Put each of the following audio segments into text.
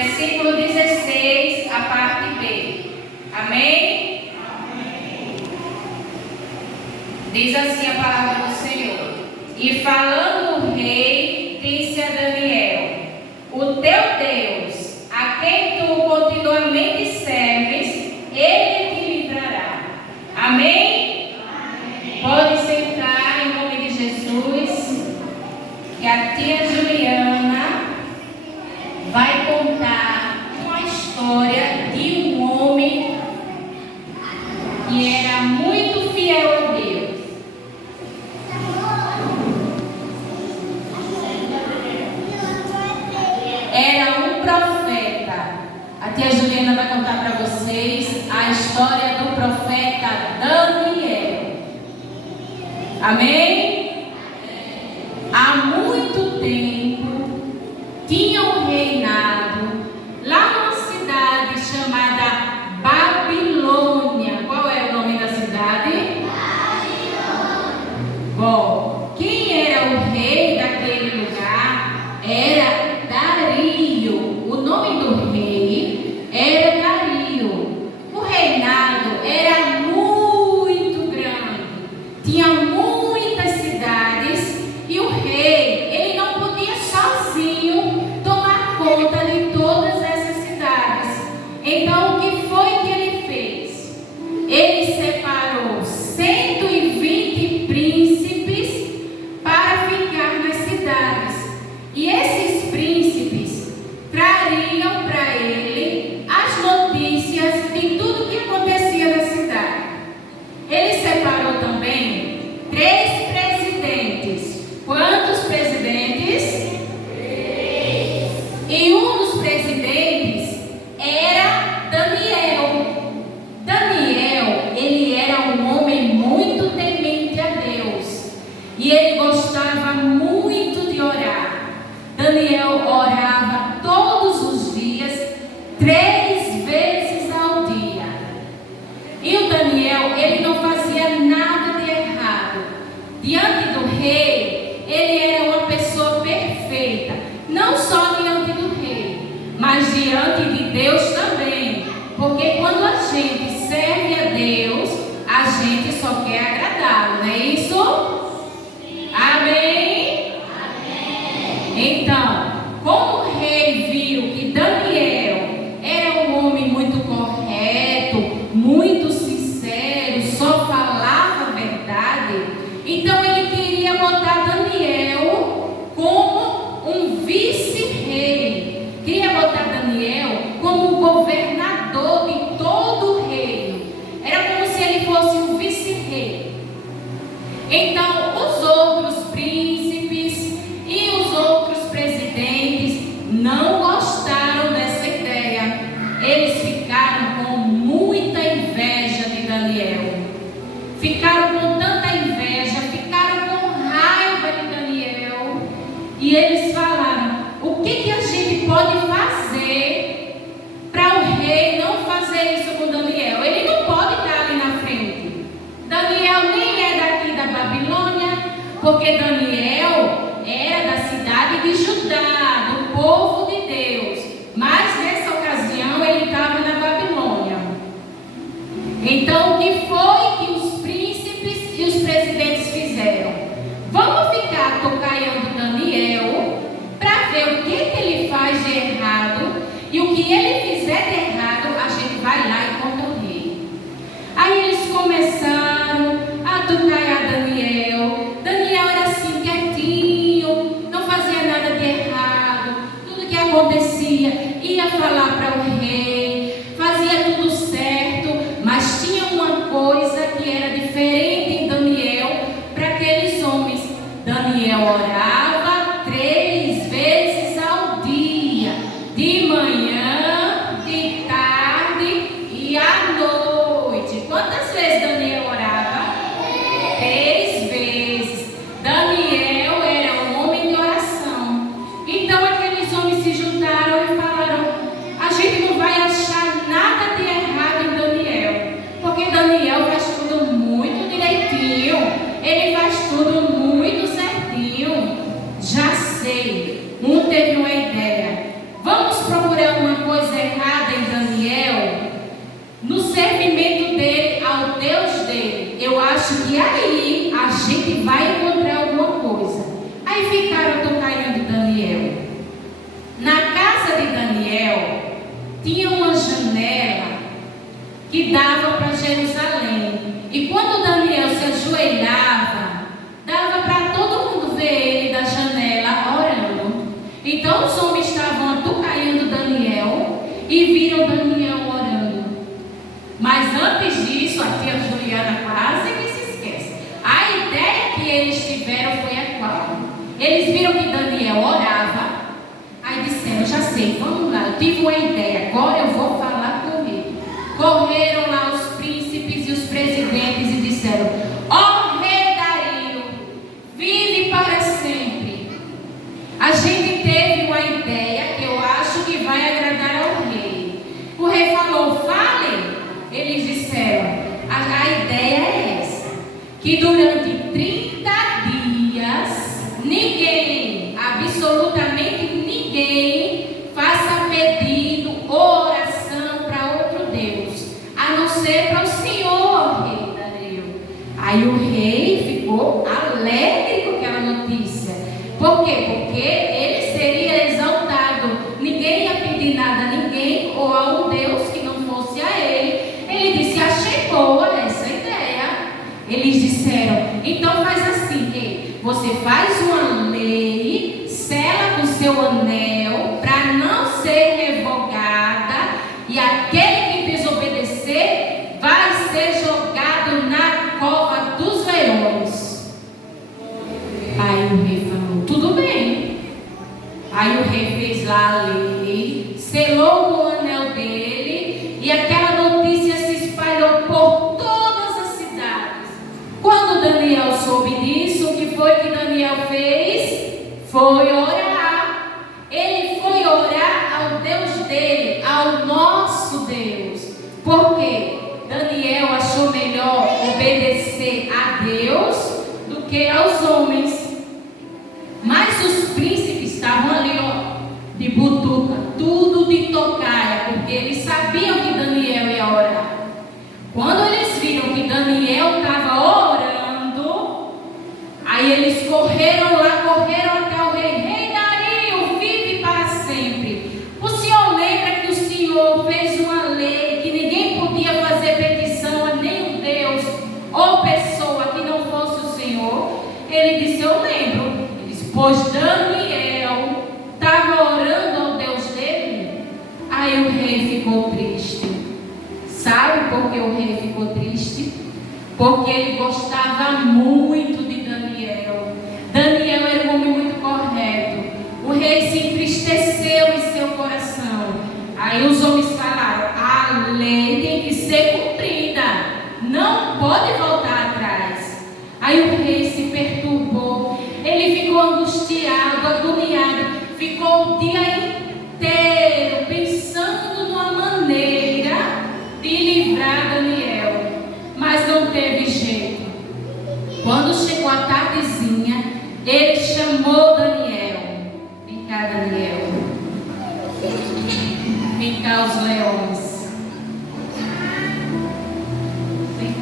versículo 16, a parte B. Amém? Amém. Diz assim a palavra do Senhor: E falando o rei, disse a Daniel: O teu Deus, a quem tu continuamente serves, ele te livrará. Amém? Amém. Pode sentar em nome de Jesus, que a tia Juliana vai contar uma história de um homem que era muito fiel a Deus. Era um profeta. A tia Juliana vai contar para vocês a história do profeta Daniel. Amém? Há muito tempo tinha um reinado lá numa cidade chamada Babilônia. Qual era o nome da cidade? Babilônia. Bom, quem era o rei daquele lugar era Dario. O nome do rei era Dario. O reinado era muito grande. Tinha muitas cidades e o rei, ele não podia sozinho tomar conta de todas essas cidades. Então, o que foi que ele fez? Ele separou 120 príncipes para ficar nas cidades. E esses príncipes trariam para ele as notícias de tudo que acontecia na cidade. Ele separou também 3 presidentes. Quantos presidentes? 3. E um dos presidentes era Daniel. Daniel, ele era um homem muito temente a Deus. E ele gostava muito de orar. Daniel orava todos os dias, 3 vezes ao dia. E o Daniel, ele não fazia nada de errado. Diante do rei, ele era uma pessoa perfeita. Não só diante do rei, mas diante de Deus também. Porque quando a gente serve a Deus, a gente só quer agradá-lo, não é isso? Amém? Então, como o rei viu que Daniel era um homem muito correto, muito sincero, só falava a verdade, então ele queria botar Daniel como um vice-rei. Queria botar Daniel como governador de todo o reino. Era como se ele fosse um vice-rei. Então, os outros príncipes e os outros presidentes não gostaram dessa ideia. Eles ficaram com muita inveja de Daniel. Ficaram com tanta inveja, ficaram com raiva de Daniel. E eles falaram: o que a gente pode fazer para o rei não fazer isso com Daniel? Ele não pode estar ali na frente. Daniel nem é daqui da Babilônia, porque Daniel era da cidade de Judá, do povo de Deus. Mas nessa ocasião ele estava na Babilônia. Então, o que foi que os príncipes e os presidentes fizeram? Vamos ficar tocaiando Daniel para ver o que ele faz de errado, e o que ele fizer de errado, a gente vai lá e conta ao rei. Aí eles começaram a tocaiar Daniel. Daniel era assim, quietinho, não fazia nada de errado. Tudo que acontecia, ia falar para o rei, fazia tudo certo, mas tinha uma coisa que era diferente em Daniel para aqueles homens. Daniel orava 3 vezes ao dia, de manhã, de tarde e à noite. Quantas vezes Daniel orava? 3 vezes. Daniel era um homem de oração. Então aqueles homens se juntaram e falaram: a gente não vai achar nada de errado em Daniel, porque Daniel faz tudo muito direitinho, ele faz tudo muito certinho. Já sei, um teve uma ideia: vamos procurar uma servimento dele ao Deus dele. Eu acho que aí a gente vai encontrar alguma coisa. Aí ficaram tocaindo Daniel. Na casa de Daniel tinha uma janela que dava para Jerusalém. E quando Daniel se ajoelhava, dava para todo mundo ver ele da janela orando. Então os homens estavam atucaiando Daniel e viram Daniel orando. Mas antes disso, a tia Juliana quase que se esquece. A ideia que eles tiveram foi a qual? Eles viram que Daniel orava. Aí disseram, já sei, vamos lá, eu tive uma ideia, agora eu vou falar com ele. Correram lá os príncipes e os presidentes e disseram, ó rei Dario, vive para sempre. A gente teve uma ideia que eu acho que vai agradar ao rei. O rei falou, fale. Eles disseram, a ideia é essa, que durante 30 dias, ninguém, absolutamente ninguém, faça pedido ou oração para outro Deus, a não ser para o Senhor, rei Dario. Aí o rei ficou alegre com aquela notícia. Por quê? Porque ele seria exaltado. Ninguém ia pedir nada a ninguém ou a um Deus que não fosse a ele. Ele disse, achei boa essa ideia. Eles disseram, então faz assim, rei, você faz uma lei, sela com seu anel, para não ser revogada, e aquele que desobedecer vai ser jogado na cova dos leões. Aí o rei falou, tudo bem. Aí o rei fez lá a lei, selou com o anel dele, e aquela notícia se espalhou por todas as cidades. Quando Daniel soube disso, o que foi que Daniel fez? Foi orar. Ele foi orar ao Deus dele, ao nosso Deus. Por quê? Daniel achou melhor obedecer a Deus do que aos homens. Mas os príncipes estavam ali, ó, de butuca, tudo de tocaia, porque eles sabiam que Daniel ia orar. Quando eles viram que Daniel estava orando, aí eles correram lá, correram até o rei. Rei Dario, vive para sempre. O senhor lembra que o senhor fez uma lei que ninguém podia fazer petição a nenhum Deus ou pessoa que não fosse o Senhor? Ele disse, eu lembro. Ele disse, pois Daniel estava orando ao Deus dele. Aí o rei ficou triste. Sabe por que o rei ficou triste? Porque ele gostava muito de Daniel. Daniel era um homem muito correto. O rei se entristeceu em seu coração. Aí os homens falaram, a lei tem que ser cumprida, não pode voltar atrás. Aí o rei se perturbou, ele ficou angustiado, agoniado, ficou o dia inteiro pensando numa maneira de livrar Daniel, mas não teve jeito. Quando chegou a tardezinha, ele chamou Daniel. Vem cá, Daniel. Vem cá, os leões. Vem.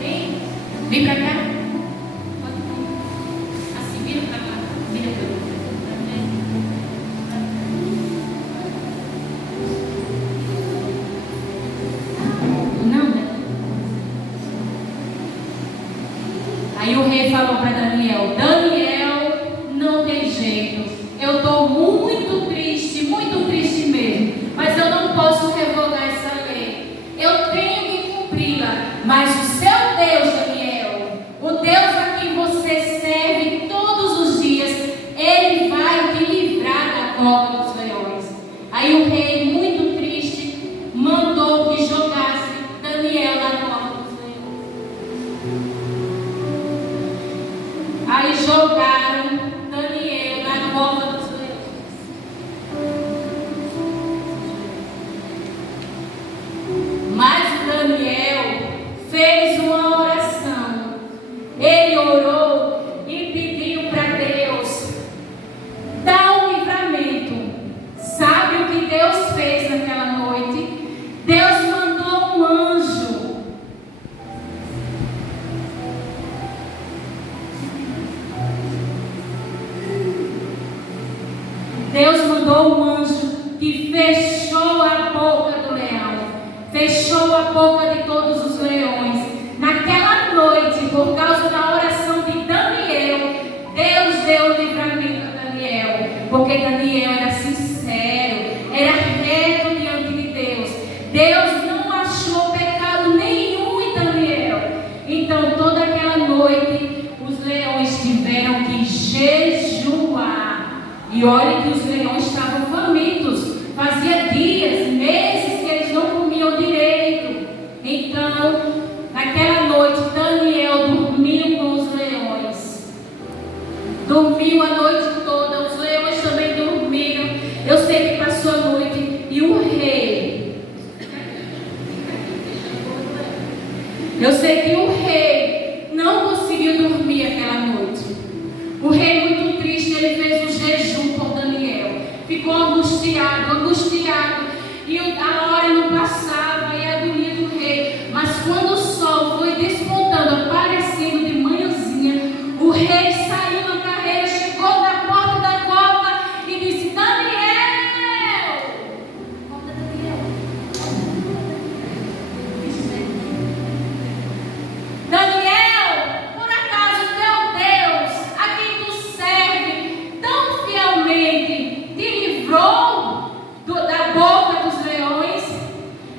Vem. Vem pra cá. Assim, vira pra cá. Vira pra cá. Aí o rei falou para Daniel, Daniel, não tem jeito, eu estou muito triste mesmo, mas eu não posso revogar essa lei, eu tenho que cumpri-la, mas o seu Deus, Daniel, o Deus a quem você serve todos os dias, ele vai te livrar da cova dos leões. Aí o rei, muito triste, mandou que jogasse Daniel na cova dos leões. Aí jogaram Daniel na cova dos leões. Deus mandou um anjo que fechou a boca do leão, fechou a boca de todos os leões. Naquela noite, por causa da oração de Daniel, Deus deu o livramento a Daniel, porque Daniel era sincero, era reto diante de Deus. Deus não achou pecado nenhum em Daniel. Então, toda aquela noite, os leões tiveram que jejuar. E olha que os leões estavam famintos. Fazia dias, meses que eles não comiam direito. Então, naquela noite, Daniel dormiu com os leões. Dormiu a noite toda. Os leões também dormiram. Eu sei que passou a noite e o rei. Eu sei que o rei não conseguiu dormir aquela noite. O rei, muito triste, ele fez um jejum por Daniel. Ficou angustiado. E a hora não passava, e a agonia do rei. Mas quando o sol foi despontando, aparecendo de manhãzinha, o rei saiu na carreira, chegou na porta da cova e disse: Daniel! Daniel, por acaso teu Deus, a quem tu serve tão fielmente, te livrou da boca dos leões?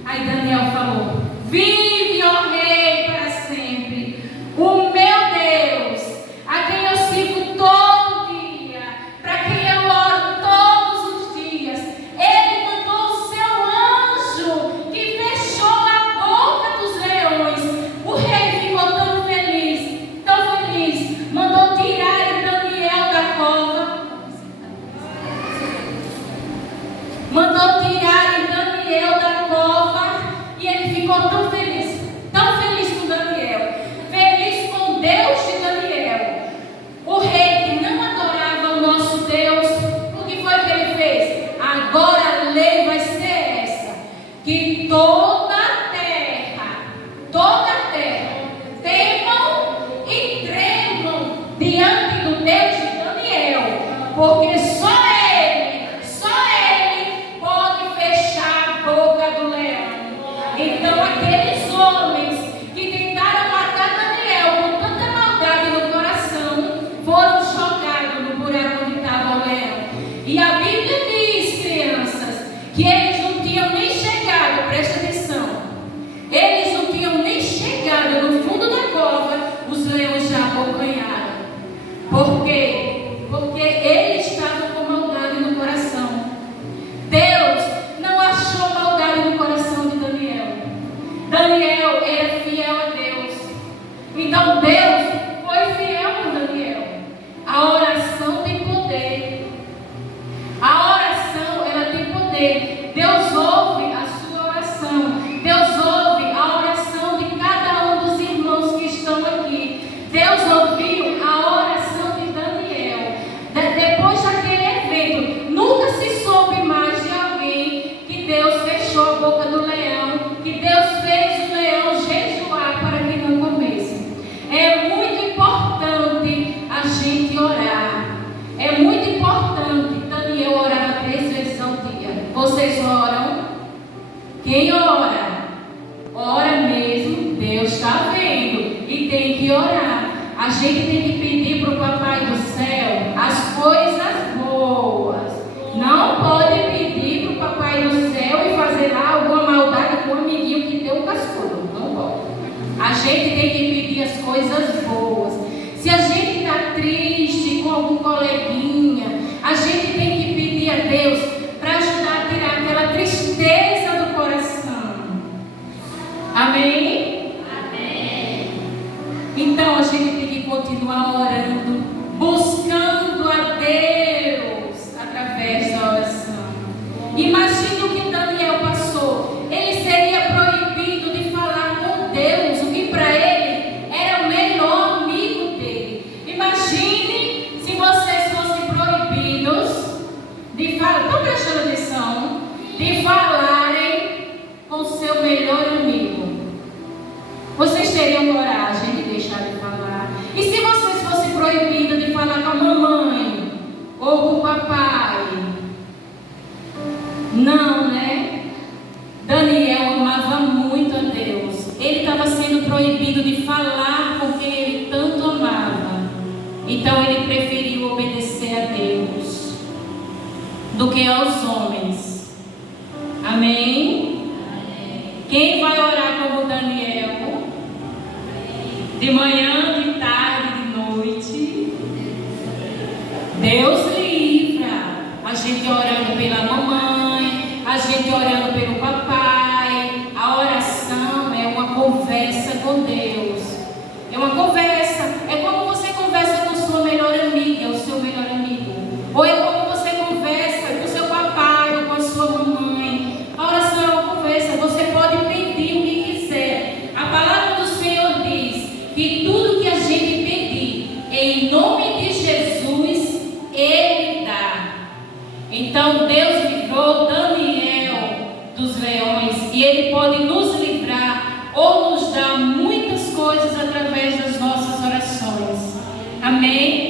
Aí Daniel falou: vive, ó rei, para sempre. O meu Deus, a quem eu sirvo todo dia, para quem eu oro todos os dias, ele mandou o seu anjo que fechou a boca dos leões. O rei ficou tão feliz, mandou tirar Daniel da cova. Mandou tirar Daniel da cova. E ele ficou tão feliz com Daniel, feliz com Deus de Daniel. O rei que não adorava o nosso Deus, o que foi que ele fez? Agora a lei vai ser essa: que toda a terra temam e tremam diante do Deus de Daniel, porque só ele pode fechar a boca do leão. Então aqueles homens que tentaram matar Daniel com tanta maldade no coração foram jogados no buraco onde estava o leão. E a Bíblia diz, crianças, que eles não tinham nem chegado, presta atenção, eles não tinham nem chegado no fundo da cova, os leões já abocanharam. Por quê? Porque eles estavam com maldade no coração. Deus não achou maldade no coração de Daniel. Daniel era fiel a Deus. Então Deus foi fiel com Daniel. A oração tem poder. A oração, ela tem poder. Deus ouve a sua oração. Deus ouve a oração de cada um dos irmãos que estão aqui. Deus ouviu a oração de Daniel. Depois daquele evento, nunca se soube mais de alguém que Deus fechou a boca do leão, que Deus fez o leão jejuar para que não comesse. É muito importante a gente orar. É muito importante. Daniel orava 3 vezes ao dia. Vocês oram? Quem ora? Ora mesmo. Deus está vendo e tem que orar. A gente tem que pedir para o Papai do Céu as coisas boas. Não pode pedir para o Papai do Céu e fazer alguma maldade com um amiguinho que deu um cascudo. Não pode. A gente tem que pedir as coisas boas. Se a gente está triste com algum coleguinha, a gente tem que pedir a Deus para ajudar a tirar aquela tristeza do coração. Amém? Amém. Então a gente tem que continuar orando, buscando a Deus através da oração. Imagina o que Daniel passou. Ele seria proibido de falar com Deus, o que para ele era o melhor amigo dele. Imagine se vocês fossem proibidos de falar, estão prestando atenção, de falarem com seu melhor amigo. Vocês teriam coragem de deixar de falar? E se vocês fossem proibidos de falar com a mamãe ou com o papai? Não, né? Daniel amava muito a Deus. Ele estava sendo proibido de falar com quem ele tanto amava. Então ele preferiu obedecer a Deus do que aos homens. Amém? Quem vai orar como Daniel? De manhã, de tarde, de noite. Deus livra. A gente orando pela mamãe, a gente orando pelo papai. A oração é uma conversa com Deus. É uma conversa. É como você conversa com sua melhor amiga, o seu melhor amigo. Ou é como você conversa com seu papai ou com a sua mamãe. A oração é uma conversa. Você pode pedir o que quiser. A palavra do Senhor diz que tudo que a gente pedir em nome de Jesus, Ele dá. Então Deus livrou Daniel dos leões e Ele pode nos livrar ou nos dar muitas coisas através das nossas orações. Amém?